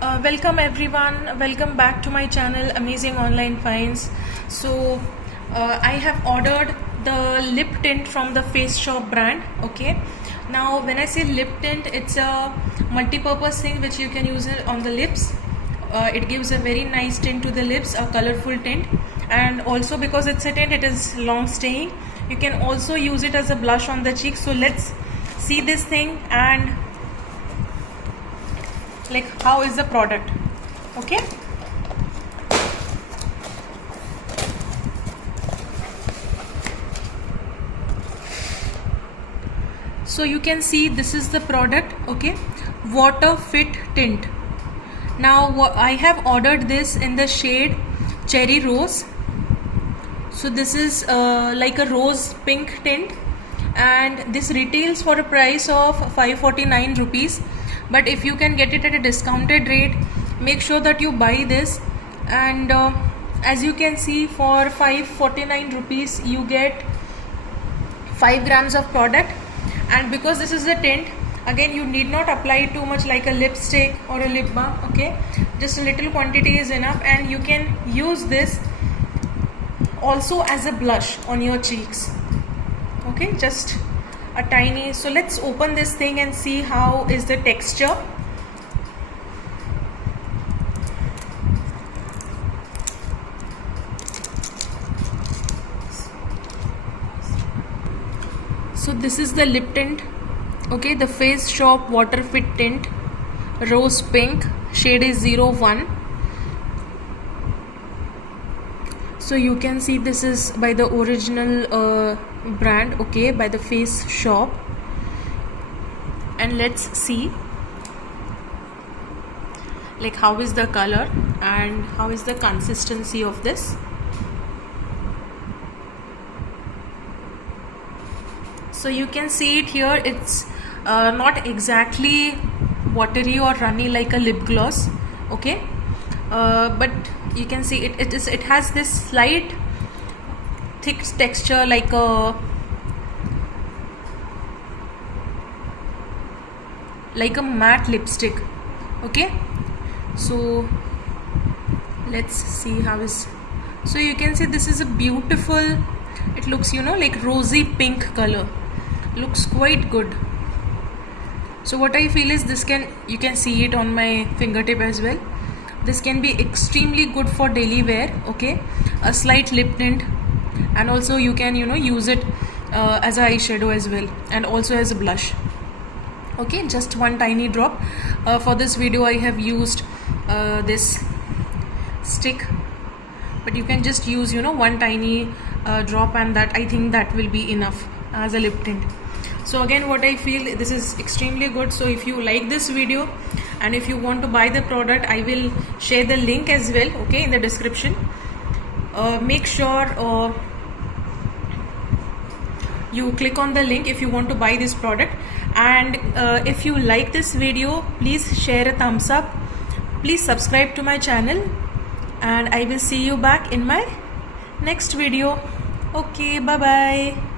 Welcome everyone, welcome back to my channel Amazing Online Finds. So I have ordered the lip tint from the Face Shop brand. Okay, now when I say lip tint, it's a multi-purpose thing which you can use it on the lips. It gives a very nice tint to the lips, a colorful tint, and also because it's a tint, it is long staying. You can also use it as a blush on the cheeks. So let's see this thing and like how is the product. Okay, so you can see this is the product. Okay, water fit tint. Now I have ordered this in the shade cherry rose. So this is like a rose pink tint, and this retails for a price of 549 rupees. But if you can get it at a discounted rate, make sure that you buy this. And as you can see, for 549 rupees you get 5 grams of product. And because this is a tint, again you need not apply too much like a lipstick or a lip balm. Okay, just a little quantity is enough, and you can use this also as a blush on your cheeks. Okay, just a tiny. So let's open this thing and see how is the texture. So this is the lip tint. Okay, the Face Shop water fit tint, rose pink, shade is 01. So you can see this is by the original brand, okay, by the Face Shop. And let's see like how is the color and how is the consistency of this. So you can see it here, it's not exactly watery or runny like a lip gloss. Okay, but you can see it has this slight thick texture like a matte lipstick. Okay, so let's see how is. So you can see this is a beautiful, it looks, you know, like rosy pink color, looks quite good. So what I feel is this you can see it on my fingertip as well, this can be extremely good for daily wear. Okay, a slight lip tint, and also you can, you know, use it as an eyeshadow as well, and also as a blush. Okay, just one tiny drop. For this video I have used this stick, but you can just use, you know, one tiny drop, and that I think that will be enough as a lip tint. So again, what I feel, this is extremely good. So if you like this video and if you want to buy the product, I will share the link as well, okay, in the description. Make sure you click on the link if you want to buy this product. And if you like this video, please share a thumbs up, please subscribe to my channel, and I will see you back in my next video. Okay, bye bye.